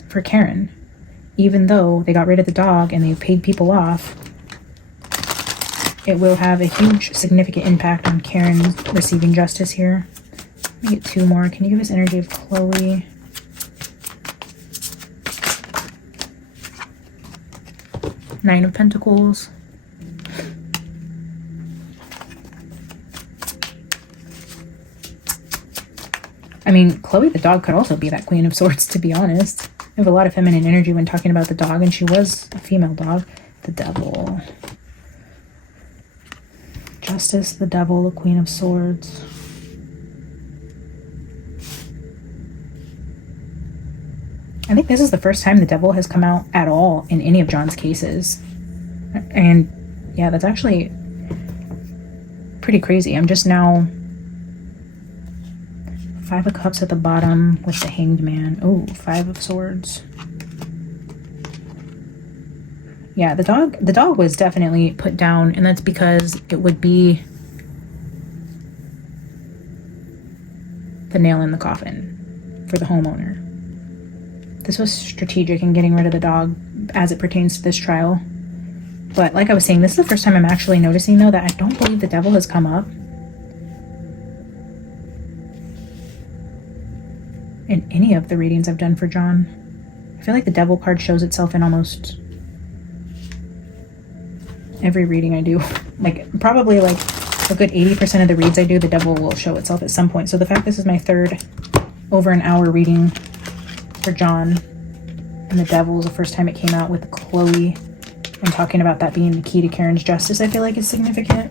for Karen. Even though they got rid of the dog and they paid people off, it will have a huge significant impact on Karen receiving justice here. Let me get 2 more. Can you give us energy of Chloe? Nine of Pentacles. I mean, Chloe the dog could also be that Queen of Swords, to be honest. I have a lot of feminine energy when talking about the dog, and she was a female dog. The Devil. Justice, the Devil, the Queen of Swords. I think this is the first time the Devil has come out at all in any of John's cases. And yeah, that's actually pretty crazy. I'm just now... 5 of Cups at the bottom with the Hanged Man. Oh, 5 of Swords. Yeah, the dog was definitely put down, and that's because it would be the nail in the coffin for the homeowner. This was strategic in getting rid of the dog as it pertains to this trial. But like I was saying, this is the first time I'm actually noticing, though, that I don't believe the Devil has come up in any of the readings I've done for John. I feel like the Devil card shows itself in almost every reading I do. Like, probably like a good 80% of the reads I do, the Devil will show itself at some point. So the fact this is my 3rd over an hour reading for John, and the Devil is the first time it came out with Chloe, and talking about that being the key to Karen's justice, I feel like is significant.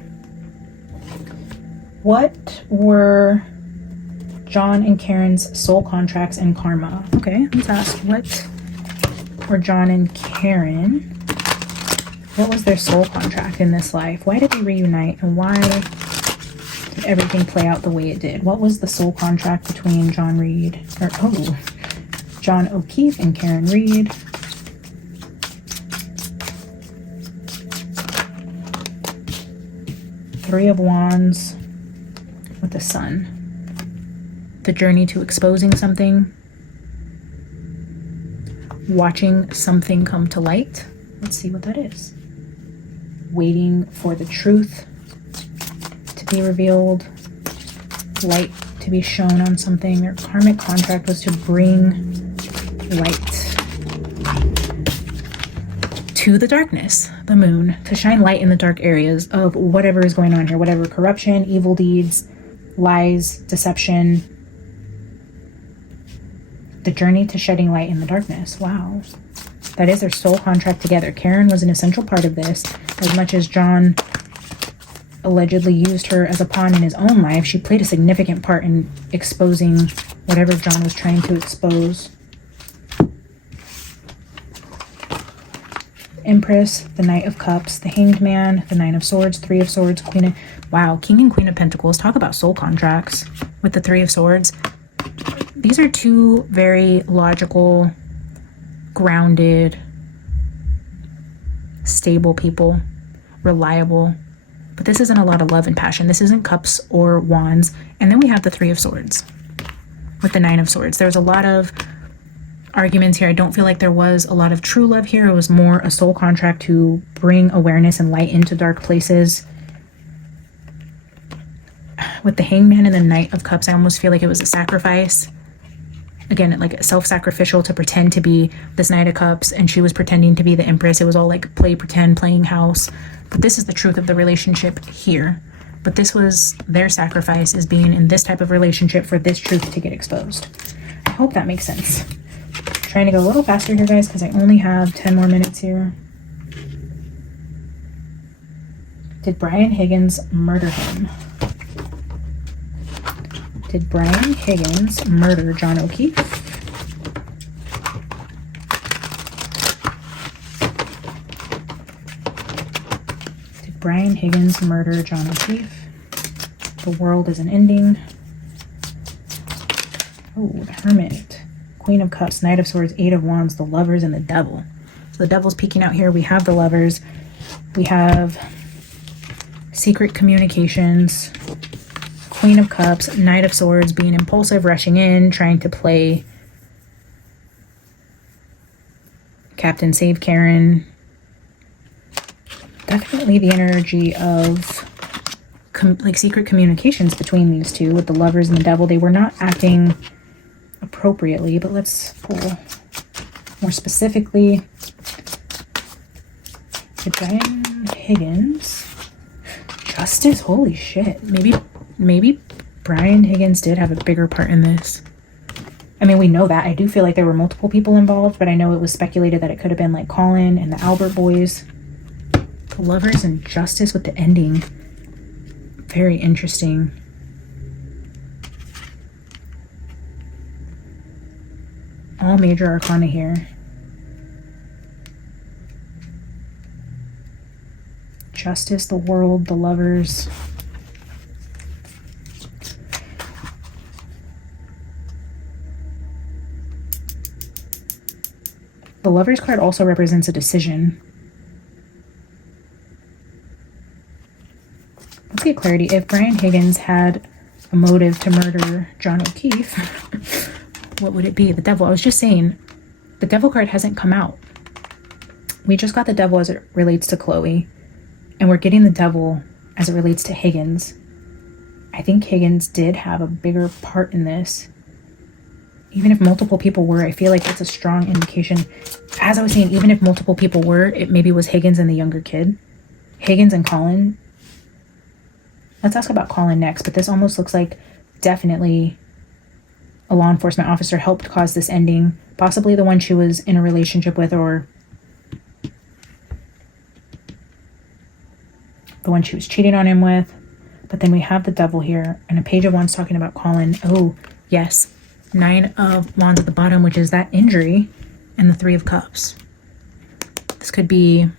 What were John and Karen's soul contracts and karma? Okay, let's ask, what were John and Karen? What was their soul contract in this life? Why did they reunite, and why did everything play out the way it did? What was the soul contract between John O'Keefe and Karen Reed? Three of Wands with the Sun. The journey to exposing something. Watching something come to light. Let's see what that is. Waiting for the truth to be revealed. Light to be shown on something. Their karmic contract was to bring light to the darkness, the moon, to shine light in the dark areas of whatever is going on here, whatever corruption, evil deeds, lies, deception. The journey to shedding light in the darkness. Wow. That is their soul contract together. Karen was an essential part of this. As much as John allegedly used her as a pawn in his own life, she played a significant part in exposing whatever John was trying to expose. Empress, the Knight of Cups, the Hanged Man, the Nine of Swords, 3 of Swords, Queen of... Wow, King and Queen of Pentacles. Talk about soul contracts with the 3 of Swords. These are 2 very logical, grounded, stable people, reliable. But this isn't a lot of love and passion. This isn't Cups or Wands. And then we have the 3 of Swords with the 9 of Swords. There's a lot of arguments here. I don't feel like there was a lot of true love here. It was more a soul contract to bring awareness and light into dark places. With the Hangman and the Knight of Cups, I almost feel like it was a sacrifice. Again, like self-sacrificial to pretend to be this Knight of Cups, and she was pretending to be the Empress. It was all like play, pretend, playing house. But this is the truth of the relationship here. But this was their sacrifice, is being in this type of relationship for this truth to get exposed. I hope that makes sense. Trying to go a little faster here, guys, because I only have 10 more minutes here. Did Brian Higgins murder him? Did Brian Higgins murder John O'Keefe? Did Brian Higgins murder John O'Keefe? The world is an ending. Oh, the Hermit. Queen of Cups, Knight of Swords, Eight of Wands, the Lovers, and the Devil. So the Devil's peeking out here. We have the Lovers. We have secret communications. Queen of Cups, Knight of Swords, being impulsive, rushing in, trying to play Captain Save Karen. Definitely the energy of like secret communications between these two with the Lovers and the Devil. They were not acting appropriately, but let's pull more specifically. Did Brian Higgins Justice? Holy shit. Maybe Brian Higgins did have a bigger part in this. I mean, we know that. I do feel like there were multiple people involved, but I know it was speculated that it could have been like Colin and the Albert boys. The Lovers and Justice with the ending. Very interesting. All major arcana here. Justice, the world, the Lovers. The Lovers card also represents a decision. Let's get clarity. If Brian Higgins had a motive to murder John O'Keefe, what would it be? The Devil. I was just saying, the Devil card hasn't come out. We just got the Devil as it relates to Chloe, and we're getting the Devil as it relates to Higgins. I think Higgins did have a bigger part in this. Even if multiple people were, I feel like it's a strong indication. As I was saying, even if multiple people were, it maybe was Higgins and the younger kid. Higgins and Colin. Let's ask about Colin next, but this almost looks like definitely a law enforcement officer helped cause this ending. Possibly the one she was in a relationship with, or the one she was cheating on him with. But then we have the Devil here, and a Page of Wands talking about Colin. Oh, yes. Nine of Wands at the bottom, which is that injury, and the Three of Cups. This could be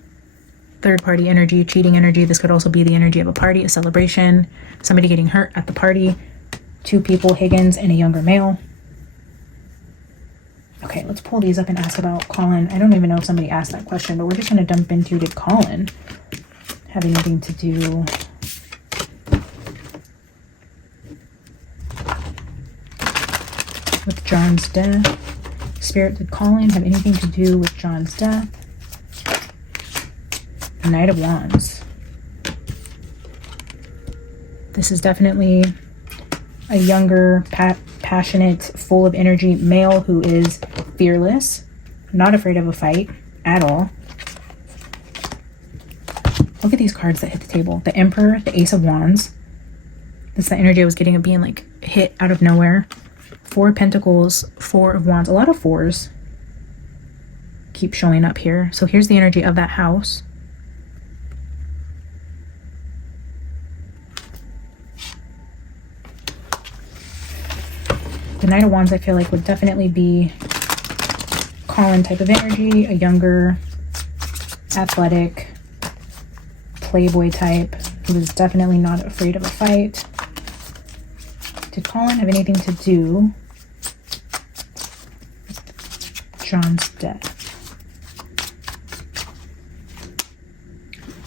third-party energy, cheating energy. This could also be the energy of a party, a celebration, somebody getting hurt at the party. Two people, Higgins and a younger male. Okay, let's pull these up and ask about Colin. I don't even know if somebody asked that question, but we're just going to dump into, did Colin have anything to do with John's death? Spirit, did Colin have anything to do with John's death? The Knight of Wands. This is definitely a younger, passionate, full of energy male who is fearless, not afraid of a fight at all. Look at these cards that hit the table. The Emperor, the Ace of Wands. That's the energy I was getting of being like hit out of nowhere. Four of Pentacles, Four of Wands. A lot of fours keep showing up here. So here's the energy of that house. The Knight of Wands, I feel like, would definitely be Colin type of energy. A younger, athletic, playboy type who is definitely not afraid of a fight. Did Colin have anything to do with John's death?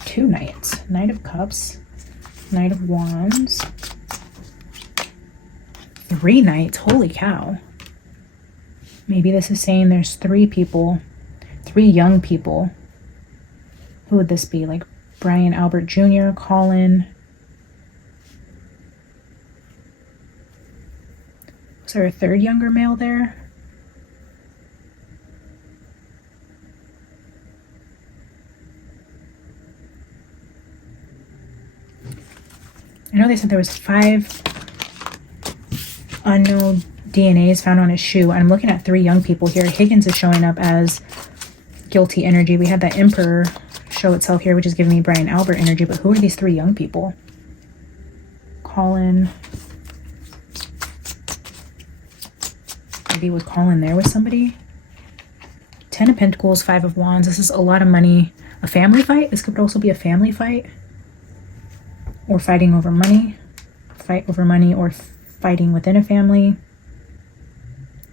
Two Knights. Knight of Cups, Knight of Wands. Three Knights. Holy cow. Maybe this is saying there's three people, three young people. Who would this be? Like Brian Albert Jr., Colin. Was there a third younger male there? I know they said there was 5 unknown DNAs found on his shoe. I'm looking at 3 young people here. Higgins is showing up as guilty energy. We had that Emperor show itself here, which is giving me Brian Albert energy. But who are these 3 young people? Colin, Maybe was Colin there with somebody? 10 of Pentacles, 5 of Wands. This is a lot of money. A family fight? This could also be a family fight. Or fighting over money. Fight over money or fighting within a family.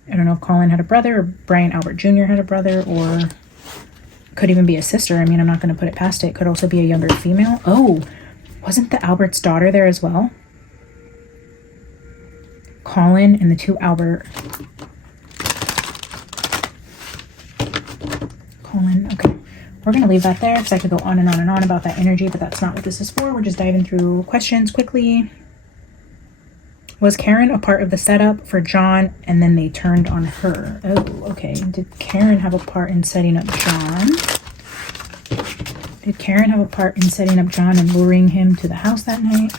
I don't know if Colin had a brother or Brian Albert Jr. had a brother, or could even be a sister. I mean, I'm not going to put it past it. Could also be a younger female. Oh, wasn't the Albert's daughter there as well? Colin and the 2 Albert. Colin, okay. We're going to leave that there because I could go on and on and on about that energy, but that's not what this is for. We're just diving through questions quickly. Was Karen a part of the setup for John and then they turned on her? Oh, okay. Did Karen have a part in setting up John? Did Karen have a part in setting up John and luring him to the house that night?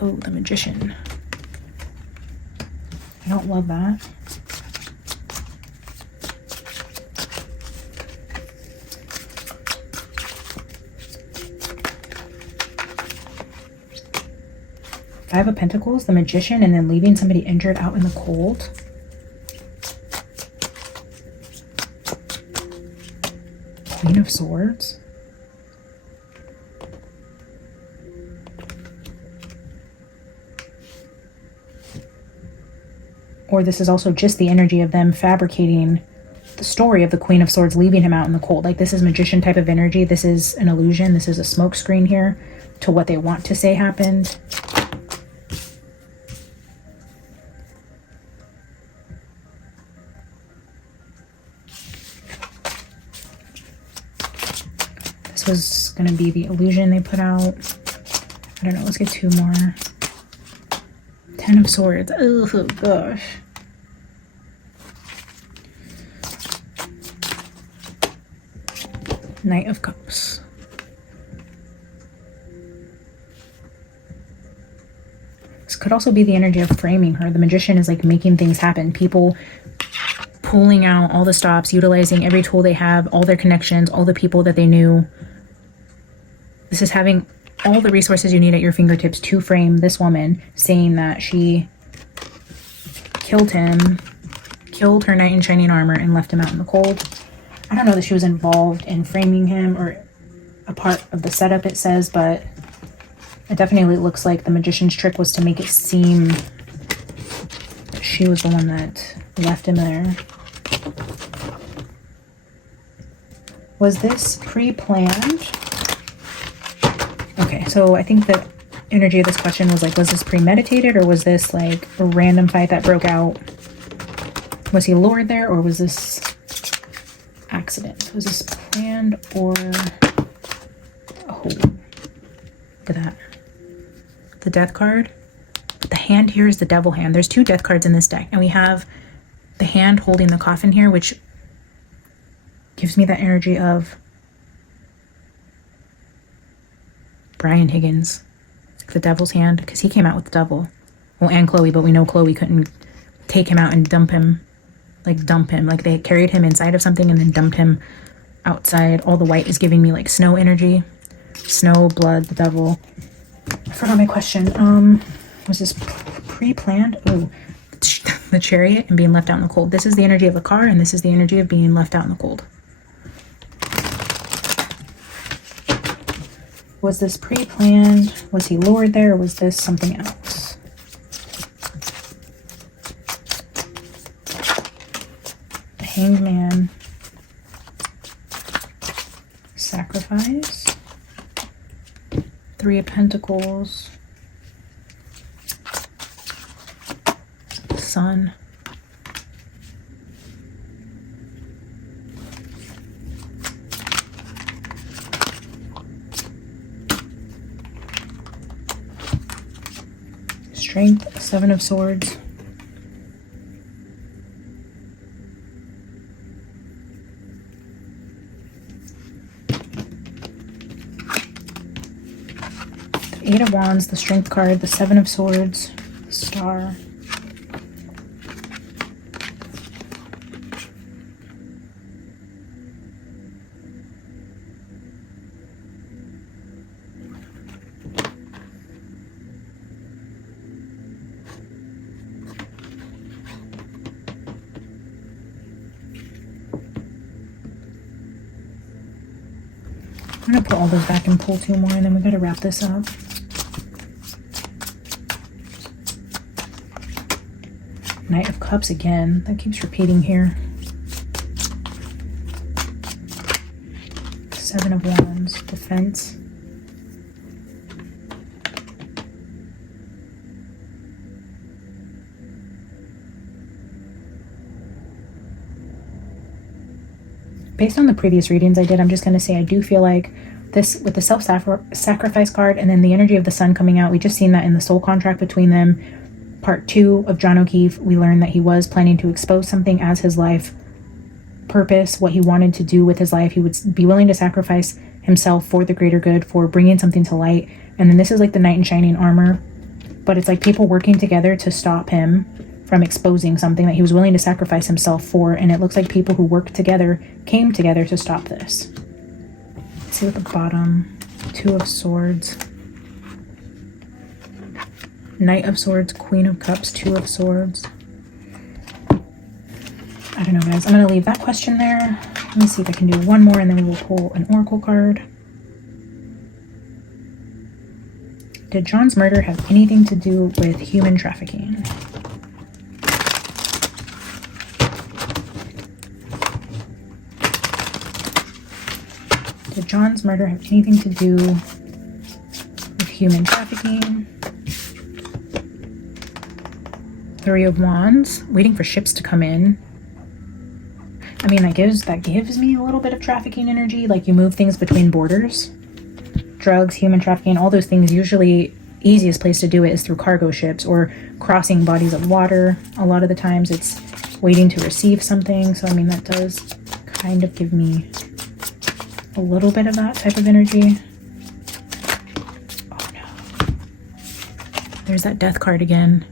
Oh, the Magician. I don't love that. Five of Pentacles, the Magician, and then leaving somebody injured out in the cold. Queen of Swords. Or this is also just the energy of them fabricating the story of the Queen of Swords leaving him out in the cold. Like, this is Magician type of energy. This is an illusion. This is a smoke screen here to what they want to say happened. This was going to be the illusion they put out. I don't know. Let's get 2 more. 10 of Swords. Oh, gosh. Knight of Cups. This could also be the energy of framing her. The Magician is like making things happen. People pulling out all the stops, utilizing every tool they have, all their connections, all the people that they knew. This is having all the resources you need at your fingertips to frame this woman, saying that she killed him, killed her knight in shining armor, and left him out in the cold. I don't know that she was involved in framing him or a part of the setup, it says, but it definitely looks like the Magician's trick was to make it seem that she was the one that left him there. Was this pre-planned? Okay, so I think the energy of this question was like, was this premeditated or was this like a random fight that broke out? Was he lured there or was this accident? Was this planned or... Oh, look at that. The Death card. The hand here is the Devil hand. There's 2 Death cards in this deck, and we have the hand holding the coffin here, which gives me that energy of Brian Higgins, the Devil's hand, because he came out with the Devil. Well, and Chloe, but we know Chloe couldn't take him out and dump him. Like they carried him inside of something and then dumped him outside. All the white is giving me like snow energy. Snow, blood, the Devil. I forgot my question. Was this pre-planned? Oh, the Chariot and being left out in the cold. This is the energy of the car, and this is the energy of being left out in the cold. Was this pre-planned? Was he lured there, or was this something else? The Hanged Man. Sacrifice. 3 of Pentacles. Sun. Strength, 7 of Swords. The 8 of Wands, the Strength card, the 7 of Swords, the Star. I'm gonna put all those back and pull 2 more, and then we gotta wrap this up. Knight of Cups again. That keeps repeating here. 7 of Wands. Defense. Based on the previous readings I did, I'm just going to say I do feel like this, with the self-sacrifice card and then the energy of the sun coming out, we just seen that in the soul contract between them. Part 2 of John O'Keefe, we learned that he was planning to expose something as his life purpose, what he wanted to do with his life. He would be willing to sacrifice himself for the greater good, for bringing something to light. And then this is like the knight in shining armor, but it's like people working together to stop him from exposing something that he was willing to sacrifice himself for. And it looks like people who worked together came together to stop this. Let's see what the bottom. 2 of Swords. Knight of Swords, Queen of Cups, 2 of Swords. I don't know, guys. I'm going to leave that question there. Let me see if I can do one more, and then we will pull an oracle card. Did John's murder have anything to do with human trafficking? Did John's murder have anything to do with human trafficking? 3 of Wands, waiting for ships to come in. I mean, that gives me a little bit of trafficking energy, like you move things between borders. Drugs, human trafficking, all those things, usually easiest place to do it is through cargo ships or crossing bodies of water. A lot of the times it's waiting to receive something. So I mean, that does kind of give me a little bit of that type of energy. Oh no. There's that death card again.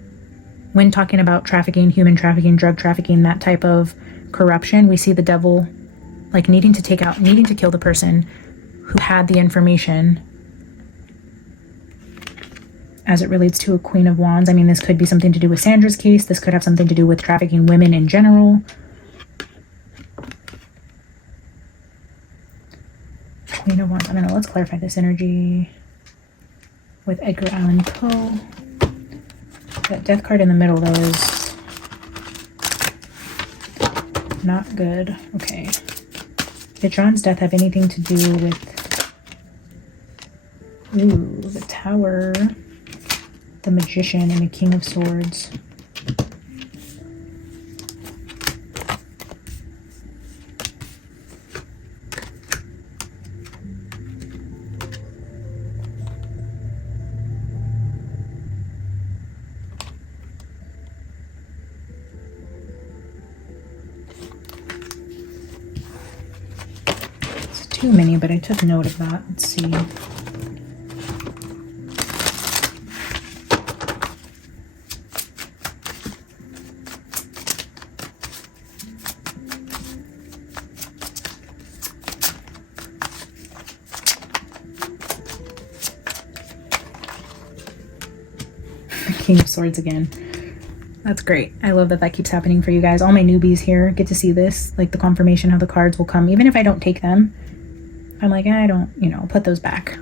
When talking about trafficking, human trafficking, drug trafficking, that type of corruption, we see the devil like needing to kill the person who had the information as it relates to a Queen of Wands. I mean, this could be something to do with Sandra's case. This could have something to do with trafficking women in general. Queen of Wands. I mean, let's clarify this energy with Edgar Allan Poe. That death card in the middle, though, is not good. Okay. Did John's death have anything to do with... Ooh, the Tower, the Magician, and the King of Swords. Too many, but I took note of that. Let's see. King of Swords again. That's great. I love that that keeps happening for you guys. All my newbies here get to see this, like the confirmation how the cards will come. Even if I don't take them, I'm like, I don't, put those back.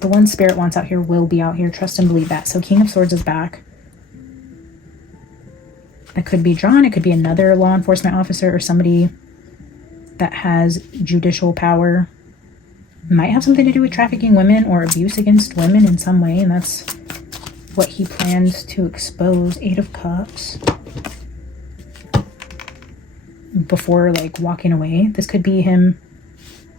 The one Spirit wants out here will be out here. Trust and believe that. So King of Swords is back. That could be John. It could be another law enforcement officer or somebody that has judicial power. Might have something to do with trafficking women or abuse against women in some way. And that's what he plans to expose. 8 of Cups. Before, like, walking away. This could be him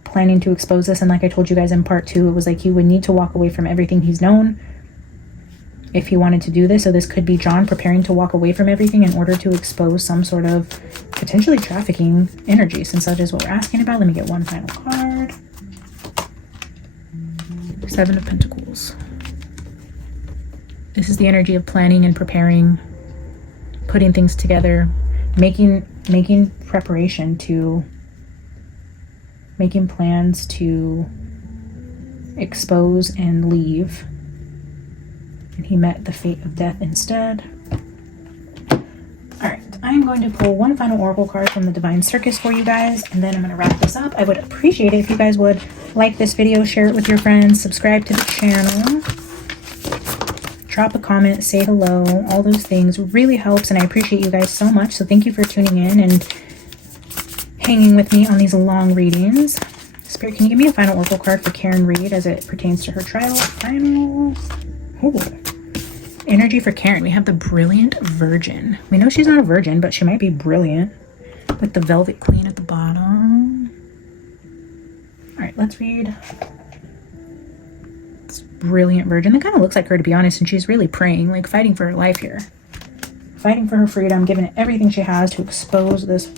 planning to expose this, and like I told you guys in part 2, it was like he would need to walk away from everything he's known if he wanted to do this. So this could be John preparing to walk away from everything in order to expose some sort of potentially trafficking energy, since that is what we're asking about. Let me get one final card. 7 of Pentacles. This is the energy of planning and preparing, putting things together, making preparation to making plans to expose and leave. And he met the fate of death instead. All right, I'm going to pull one final oracle card from the Divine Circus for you guys, and then I'm going to wrap this up. I would appreciate it if you guys would like this video, share it with your friends, subscribe to the channel, drop a comment, say hello. All those things really helps, and I appreciate you guys so much. So thank you for tuning in and hanging with me on these long readings. Spirit, can you give me a final oracle card for Karen Reed as it pertains to her trial? Final. Ooh. Energy for Karen. We have the Brilliant Virgin. We know she's not a virgin, but she might be brilliant. With the Velvet Queen at the bottom. Alright, let's read this Brilliant Virgin. That kind of looks like her, to be honest, and she's really praying, like fighting for her life here. Fighting for her freedom, giving it everything she has to expose this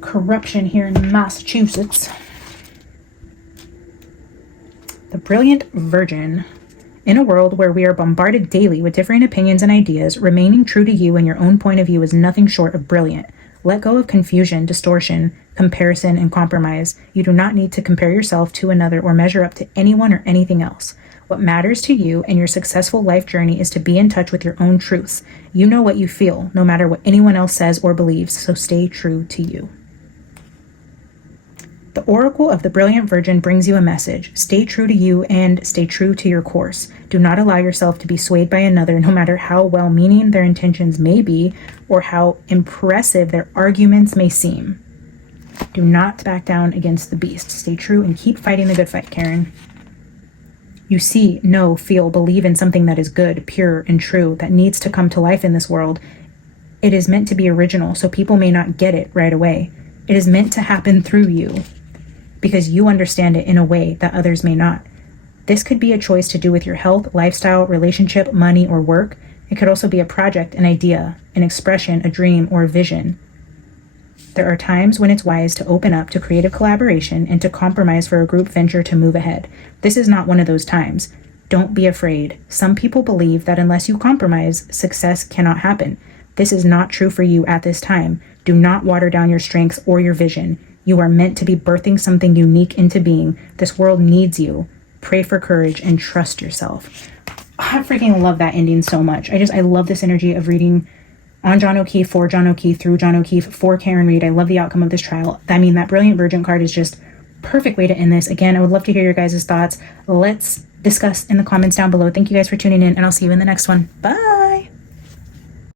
corruption here in Massachusetts. The Brilliant Virgin. In a world where we are bombarded daily with differing opinions and ideas, remaining true to you and your own point of view is nothing short of brilliant. Let go of confusion, distortion, comparison, and compromise. You do not need to compare yourself to another or measure up to anyone or anything else. What matters to you and your successful life journey is to be in touch with your own truths. You know what you feel, no matter what anyone else says or believes, so stay true to you. The Oracle of the Brilliant Virgin brings you a message. Stay true to you and stay true to your course. Do not allow yourself to be swayed by another, no matter how well-meaning their intentions may be or how impressive their arguments may seem. Do not back down against the beast. Stay true and keep fighting the good fight, Karen. You see, know, feel, believe in something that is good, pure, and true, that needs to come to life in this world. It is meant to be original, so people may not get it right away. It is meant to happen through you, because you understand it in a way that others may not. This could be a choice to do with your health, lifestyle, relationship, money, or work. It could also be a project, an idea, an expression, a dream, or a vision. There are times when it's wise to open up to creative collaboration and to compromise for a group venture to move ahead. This is not one of those times. Don't be afraid. Some people believe that unless you compromise, success cannot happen. This is not true for you at this time. Do not water down your strengths or your vision. You are meant to be birthing something unique into being. This world needs you. Pray for courage and trust yourself. I freaking love that ending so much. I love this energy of reading on John O'Keefe, for John O'Keefe, through John O'Keefe, for Karen Reed. I love the outcome of this trial. I mean, that Brilliant Virgin card is just perfect way to end this. Again, I would love to hear your guys' thoughts. Let's discuss in the comments down below. Thank you guys for tuning in, and I'll see you in the next one. Bye!